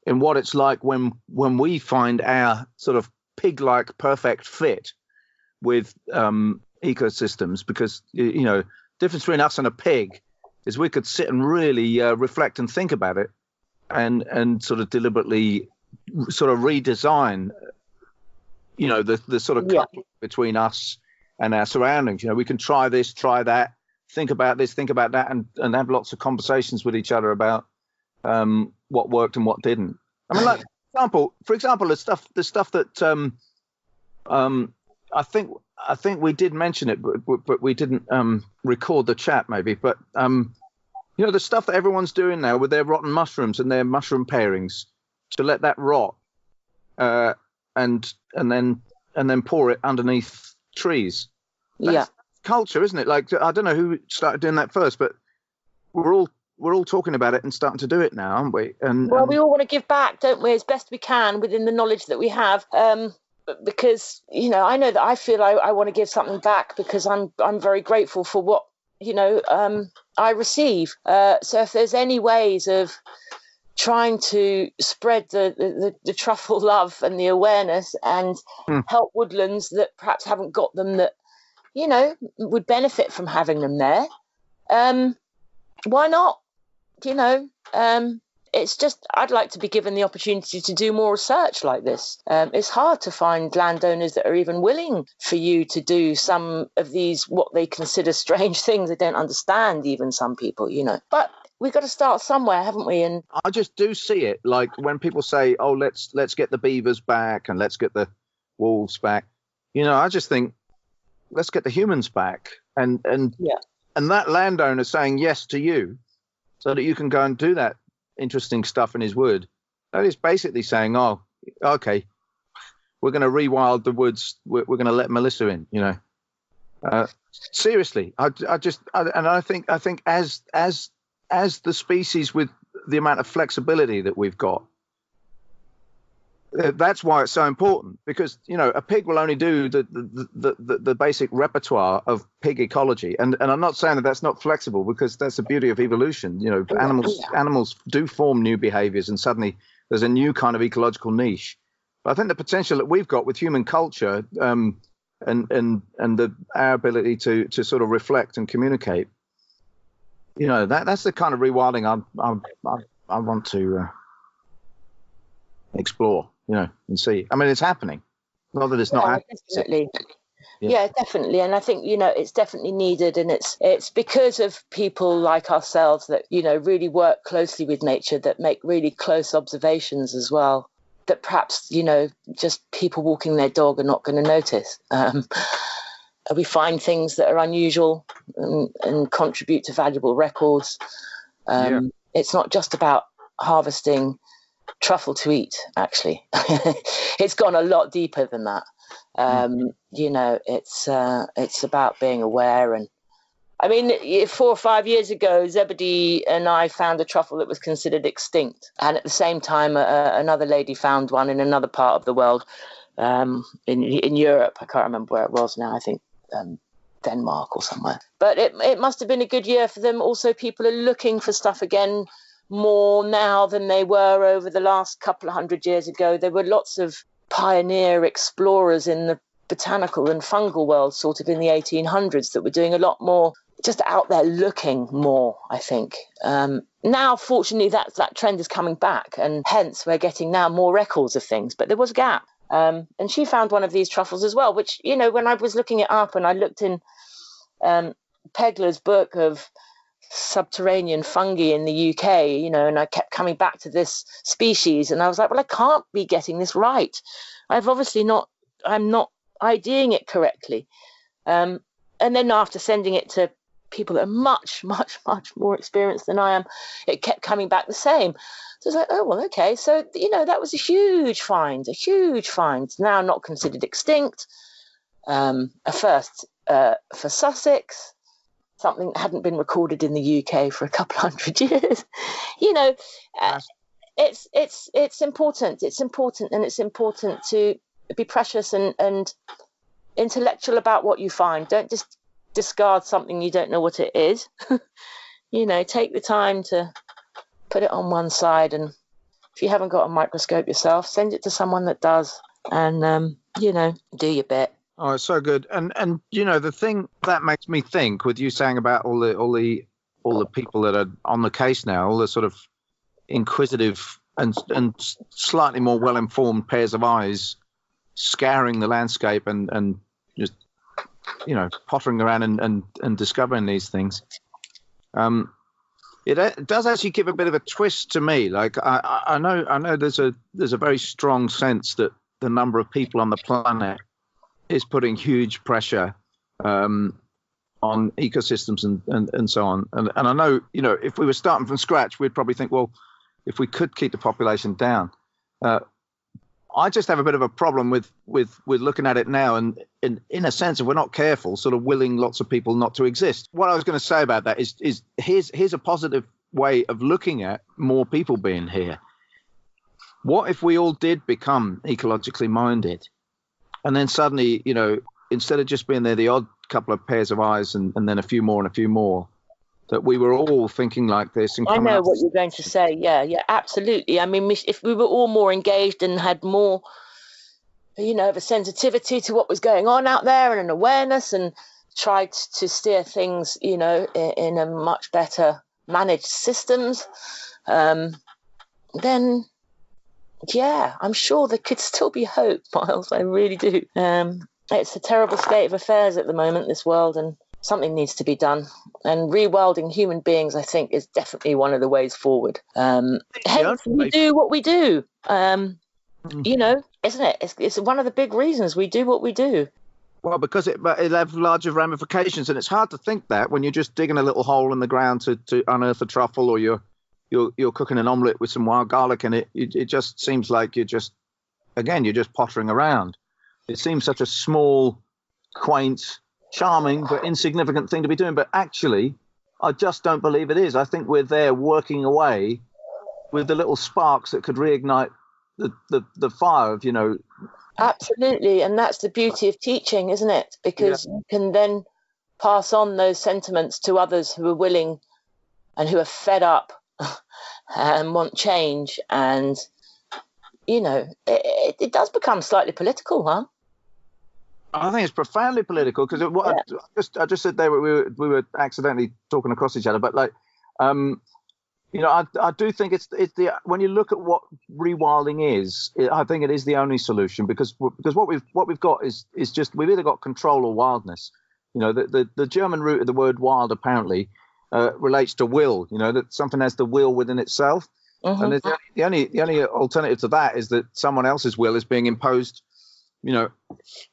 what it's like when we find our sort of pig-like perfect fit with ecosystems, because difference between us and a pig is we could sit and really reflect and think about it and sort of deliberately sort of redesign the sort of coupling between us and our surroundings. We can try this, try that, think about this, think about that, and have lots of conversations with each other about what worked and what didn't. I mean, like for example, the stuff that I think we did mention it, but we didn't record the chat maybe. But the stuff that everyone's doing now with their rotten mushrooms and their mushroom pairings, to let that rot and then pour it underneath trees. That's culture, isn't it? Like, I don't know who started doing that first, but we're all we're all talking about it and starting to do it now, aren't we? Well, we all want to give back, don't we, as best we can within the knowledge that we have. Because, I know that I feel I want to give something back because I'm very grateful for what, I receive. So if there's any ways of trying to spread the truffle love and the awareness and help woodlands that perhaps haven't got them, that, would benefit from having them there, why not? It's just, I'd like to be given the opportunity to do more research like this. It's hard to find landowners that are even willing for you to do some of these, what they consider strange things. They don't understand, even some people, But we've got to start somewhere, haven't we? And I just do see it, like when people say, "Oh, let's get the beavers back and let's get the wolves back." I just think, let's get the humans back, and that landowner saying yes to you, so that you can go and do that interesting stuff in his wood. That is basically saying, "Oh, okay, we're going to rewild the woods. We're going to let Melissa in." Seriously, I think as the species, with the amount of flexibility that we've got, that's why it's so important, because a pig will only do the basic repertoire of pig ecology, and I'm not saying that that's not flexible, because that's the beauty of evolution. Animals do form new behaviors, and suddenly there's a new kind of ecological niche. But I think the potential that we've got with human culture, and our ability to sort of reflect and communicate, that's the kind of rewilding I want to explore. And see. I mean, it's happening. Not that it's not happening. Definitely. Yeah, definitely. And I think, it's definitely needed. And it's because of people like ourselves that, really work closely with nature, that make really close observations as well, that perhaps, just people walking their dog are not going to notice. We find things that are unusual and contribute to valuable records. It's not just about harvesting truffle to eat, actually. It's gone a lot deeper than that. It's about being aware. And I mean, 4 or 5 years ago, Zebedee and I found a truffle that was considered extinct, and at the same time another lady found one in another part of the world, in Europe. I can't remember where it was now. I think Denmark or somewhere. But it must have been a good year for them. Also, people are looking for stuff again more now than they were over the last couple of 100 years ago. There were lots of pioneer explorers in the botanical and fungal world sort of in the 1800s that were doing a lot more, just out there looking more, I think. Now, fortunately, that trend is coming back, and hence we're getting now more records of things, but there was a gap. And she found one of these truffles as well, which, when I was looking it up and I looked in Pegler's book of subterranean fungi in the UK, and I kept coming back to this species, and I was like, well, I can't be getting this right. I'm not IDing it correctly. And then after sending it to people that are much, much, much more experienced than I am, it kept coming back the same. So it's like, oh, well, okay. So, that was a huge find, now not considered extinct. A first for Sussex, something that hadn't been recorded in the UK for a couple 100 years. It's important. It's important, and it's important to be precious and intellectual about what you find. Don't just discard something you don't know what it is. Take the time to put it on one side, and if you haven't got a microscope yourself, send it to someone that does, and do your bit. Oh, it's so good. And the thing that makes me think, with you saying about all the people that are on the case now, all the sort of inquisitive and slightly more well-informed pairs of eyes scouring the landscape and just pottering around and discovering these things. It does actually give a bit of a twist to me. Like I know there's a very strong sense that the number of people on the planet is putting huge pressure on ecosystems and so on. And I know, if we were starting from scratch, we'd probably think, well, if we could keep the population down. I just have a bit of a problem with looking at it now, and in a sense, if we're not careful, sort of willing lots of people not to exist. What I was going to say about that is here's a positive way of looking at more people being here. What if we all did become ecologically minded, and then suddenly, instead of just being there the odd couple of pairs of eyes and then a few more and a few more, that we were all thinking like this? And I know what you're going to say. Yeah, absolutely. I mean, if we were all more engaged and had more, of a sensitivity to what was going on out there and an awareness, and tried to steer things, in a much better managed systems, then, I'm sure there could still be hope, Miles. I really do. It's a terrible state of affairs at the moment, this world, and something needs to be done. And rewilding human beings, I think, is definitely one of the ways forward. Hence, we do what we do. Isn't it? It's one of the big reasons we do what we do. Well, because it'll have larger ramifications, and it's hard to think that when you're just digging a little hole in the ground to unearth a truffle, or you're cooking an omelette with some wild garlic in it. It just seems like you're just pottering around. It seems such a small, quaint, charming, but insignificant thing to be doing. But actually, I just don't believe it is. I think we're there working away with the little sparks that could reignite the fire of, Absolutely, and that's the beauty of teaching, isn't it? Because you can then pass on those sentiments to others who are willing and who are fed up and want change. And, it does become slightly political, huh? I think it's profoundly political, because I just said there we were accidentally talking across each other, but I do think it's the when you look at what rewilding is, I think it is the only solution, because what we've got is just, we've either got control or wildness. The German root of the word wild apparently relates to will. That something has the will within itself, and the only alternative to that is that someone else's will is being imposed,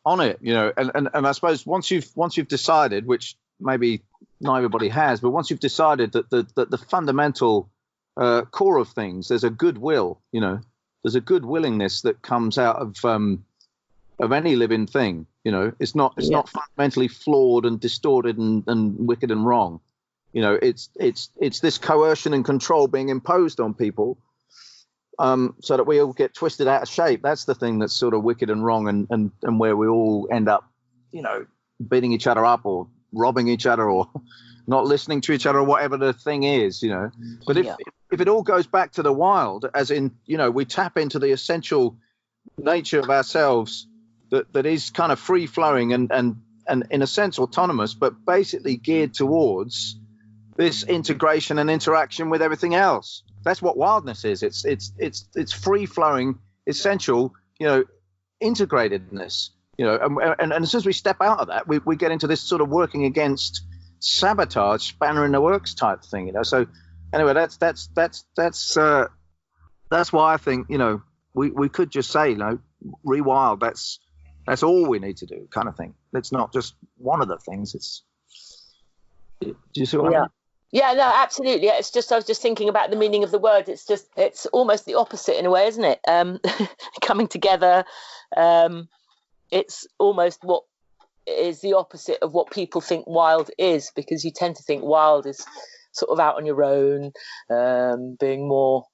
on it. And I suppose once you've decided, which maybe not everybody has, but once you've decided that the fundamental core of things, there's a goodwill, there's a good willingness that comes out of any living thing. It's not fundamentally flawed and distorted and wicked and wrong. It's this coercion and control being imposed on people, so that we all get twisted out of shape. That's the thing that's sort of wicked and wrong, and where we all end up, beating each other up, or robbing each other, or not listening to each other, or whatever the thing is, But if it all goes back to the wild, as in, we tap into the essential nature of ourselves that is kind of free flowing and in a sense autonomous, but basically geared towards this integration and interaction with everything else. That's what wildness is. It's free flowing, essential, integratedness. And as soon as we step out of that, we get into this sort of working against sabotage, spanner in the works type thing. So anyway, that's why I think we could just say, rewild. That's all we need to do, kind of thing. It's not just one of the things. Do you see what I mean? Yeah, no, absolutely. It's just, I was just thinking about the meaning of the word. It's almost the opposite in a way, isn't it? Coming together. It's almost what is the opposite of what people think wild is, because you tend to think wild is sort of out on your own, being more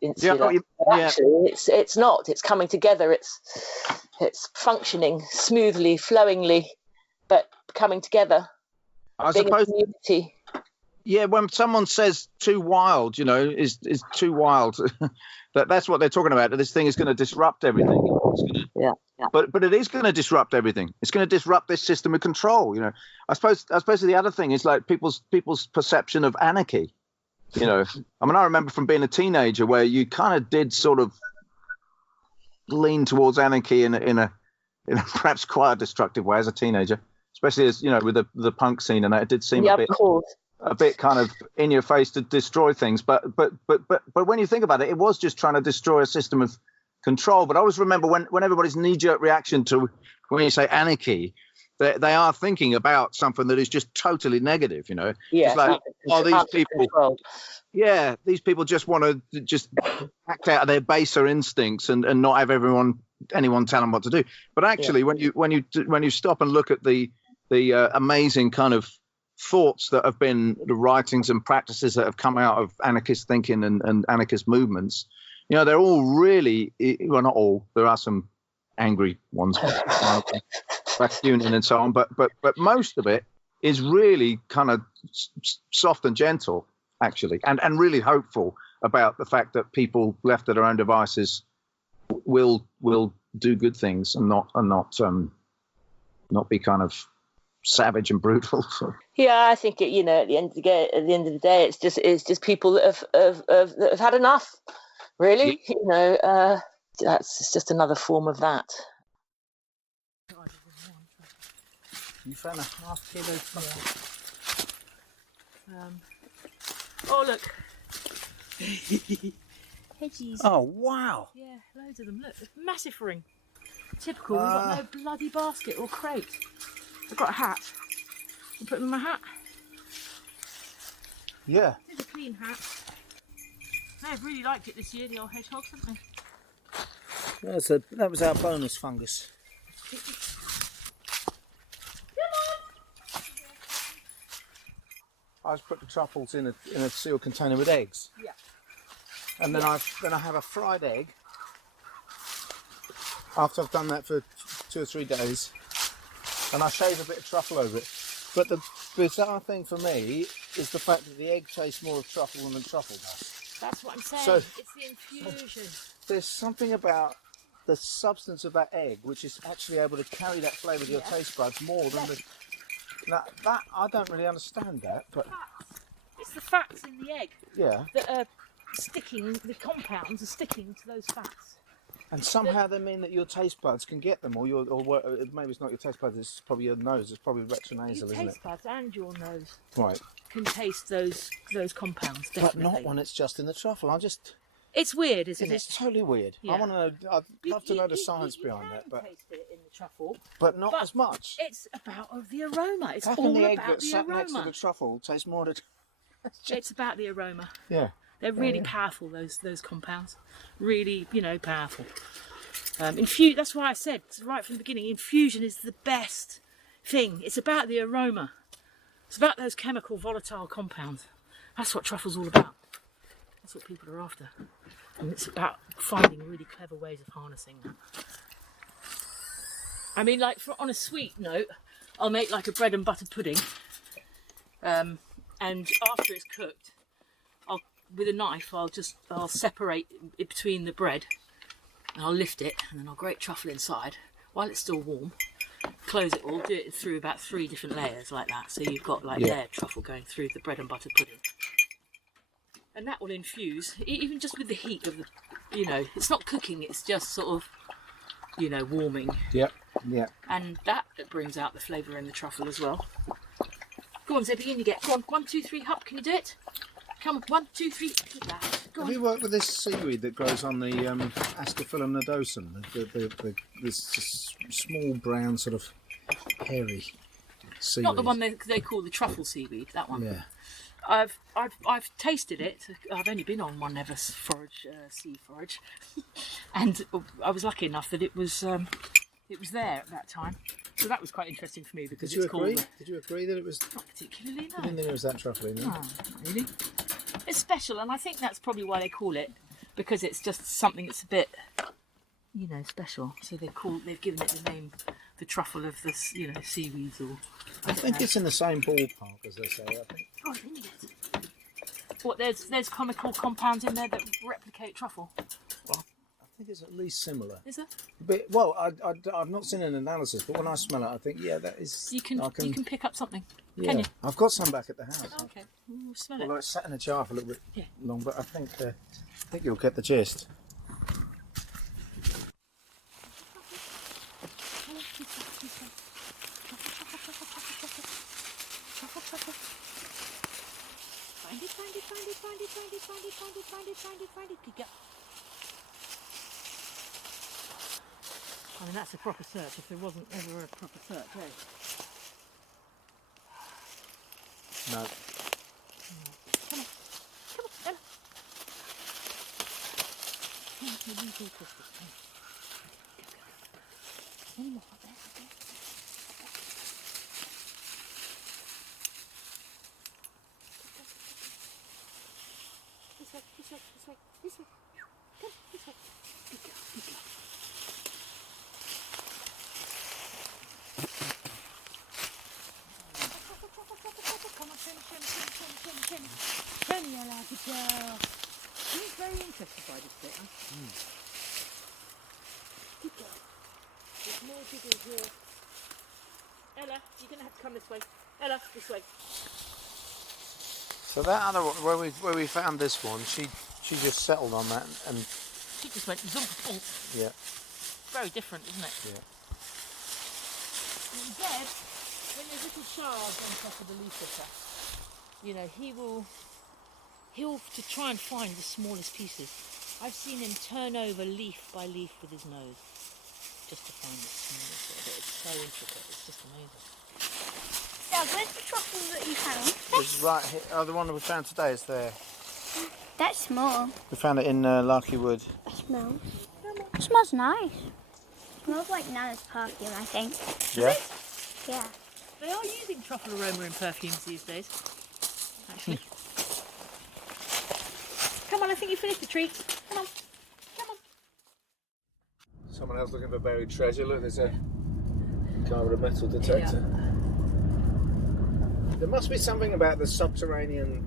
insular. Actually, it's not. It's coming together. It's functioning smoothly, flowingly, but coming together. I being suppose. A community. Yeah, when someone says too wild, is too wild, that's what they're talking about. That this thing is going to disrupt everything. Yeah. But it is going to disrupt everything. It's going to disrupt this system of control. I suppose the other thing is like people's perception of anarchy. I remember from being a teenager where you kind of did sort of lean towards anarchy in a perhaps quite a destructive way as a teenager, especially as with the punk scene, and that it did seem a bit kind of in your face to destroy things. But when you think about it, it was just trying to destroy a system of control. But I always remember when everybody's knee-jerk reaction to when you say anarchy, they are thinking about something that is just totally negative. It's like, these people just want to just act out of their baser instincts and not have anyone tell them what to do. But actually, when you stop and look at the amazing kind of thoughts that have been the writings and practices that have come out of anarchist thinking and anarchist movements, they're all really, well, not all, there are some angry ones, Bakunin and so on, but most of it is really kind of soft and gentle, actually, and really hopeful about the fact that people left to their own devices will do good things and not be kind of savage and brutal. So. Yeah, I think at the end of the day, it's just people that have had enough. Really, it's just another form of that. You found a half kilo truffle. Oh look. Hedgies. Oh wow! Yeah, loads of them. Look, massive ring. Typical. We've got no bloody basket or crate. I've got a hat. I'll put them in my hat. Yeah. Here's a clean hat. They've really liked it this year, the old hedgehogs, haven't they? That was our bonus fungus. I just put the truffles in a sealed container with eggs. Yeah. And then I have a fried egg. After I've done that for 2 or 3 days, and I shave a bit of truffle over it. But the bizarre thing for me is the fact that the egg tastes more of truffle than the truffle does. That's what I'm saying. So, it's the infusion. There's something about the substance of that egg which is actually able to carry that flavour to your taste buds more than the. Now, that I don't really understand that, but It's the fats in the egg yeah. that are sticking. The compounds are sticking to those fats. And somehow they mean that your taste buds can get them, or maybe it's not your taste buds. It's probably your nose. It's probably retronasal, Your isn't it? taste buds and your nose Right. can taste those compounds. Definitely. But not when it's just in the truffle. It's weird, isn't it? It's totally weird. Yeah. I want to know. I'd love to know the science behind that, but taste it in the truffle, not as much. it's about the aroma. It's How all can the egg about that the sat next to aroma. the truffle taste more of the? It's about the aroma. Yeah. They're really powerful. Those compounds, really, powerful. That's why I said right from the beginning, infusion is the best thing. It's about the aroma. It's about those chemical volatile compounds. That's what truffle's all about. That's what people are after. And it's about finding really clever ways of harnessing that. I mean, like on a sweet note, I'll make like a bread and butter pudding. And after it's cooked, with a knife, I'll separate it between the bread, and I'll lift it, and then I'll grate truffle inside while it's still warm. Close it all, do it through about 3 different layers like that, so you've got layered truffle going through the bread and butter pudding, and that will infuse even just with the heat of the, it's not cooking, it's just sort of, warming. Yep. And that brings out the flavour in the truffle as well. Go on, Zippy, in you get. Go on, 1, 2, 3, hop. Can you do it? Come on, 1, 2, 3. Keep that. Go on. Have you worked with this seaweed that grows on the Ascophyllum nodosum? This small brown sort of hairy seaweed. Not the one they call the truffle seaweed. That one. Yeah. I've tasted it. I've only been on one ever sea forage, and I was lucky enough that it was there at that time. So that was quite interesting for me because Did you agree that it was? Not particularly, no. I didn't think it was that truffly, no? No, not really. It's special, and I think that's probably why they call it, because it's just something that's a bit, special. So they've given it the name, the truffle of the, seaweeds or. I think it's in the same ballpark as they say. I think. Oh, I think it is. What, there's chemical compounds in there that replicate truffle. I think it's at least similar. Is it? But well, I've not seen an analysis, but when I smell it, I think that is. You can pick up something. Yeah, Can you? I've got some back at the house. Oh, okay. We'll smell Although it. it's sat in a jar for a little bit Yeah. long, but I think you'll get the gist. Find it. Go. I mean, that's a proper search if there wasn't ever a proper search, eh? No. Come on, Ella. Come on, you leave your crystals. Come on. Go. Any more up there? This way, this way, this way. Come, this way. Good girl, good girl. Come on, Penny, I like it, girl. She's very interested by this bit, huh? Good girl. There's more jiggles here. Ella, you're going to have to come this way. Ella, this way. So that other one, where we found this one, she just settled on that and She just went zoom. Oh. yeah. Very different, isn't it? Yeah. And Deb, when there's little shards on top of the leaf litter, you know, he'll to try and find the smallest pieces. I've seen him turn over leaf by leaf with his nose just to find the smallest bit of it. It's so intricate, it's just amazing. Dad, where's the truffle that you found? It's right here. Oh, the one that we found today is there. That's small. We found it in Larky Wood. It smells nice. It smells like Nana's perfume, I think. Yeah. Yeah. They are using truffle aroma in perfumes these days, actually. Come on, I think you finished the treat. Come on, come on. Someone else looking for buried treasure. Look, there's a guy with a metal detector. Yeah. There must be something about the subterranean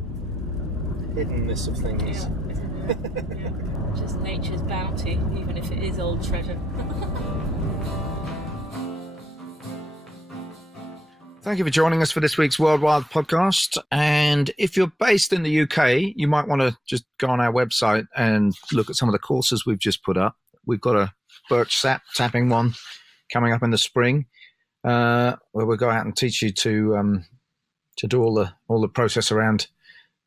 hiddenness of things. Yeah. Just nature's bounty, even if it is old treasure. Thank you for joining us for this week's World Wild podcast. And if you're based in the UK, you might want to just go on our website and look at some of the courses we've just put up. We've got a birch sap tapping one coming up in the spring, where we'll go out and teach you to do all the process around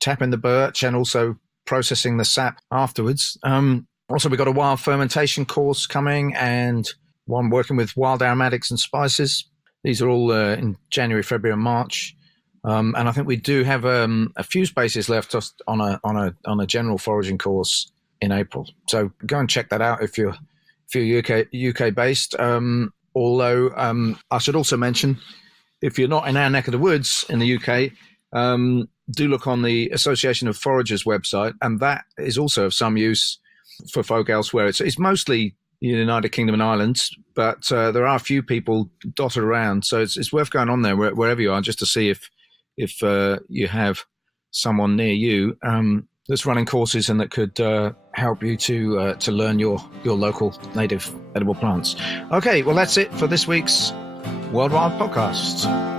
tapping the birch and also processing the sap afterwards. Also, we've got a wild fermentation course coming and one working with wild aromatics and spices. These are all in January, February, and March, and I think we do have a few spaces left on a general foraging course in April. So go and check that out if you're UK based. Although I should also mention, if you're not in our neck of the woods in the UK, do look on the Association of Foragers website, and that is also of some use for folk elsewhere. It's mostly the United Kingdom and Ireland, but there are a few people dotted around, so it's worth going on there wherever you are, just to see if you have someone near you that's running courses and that could help you to learn your local native edible plants. Okay, well that's it for this week's World Wild Podcast.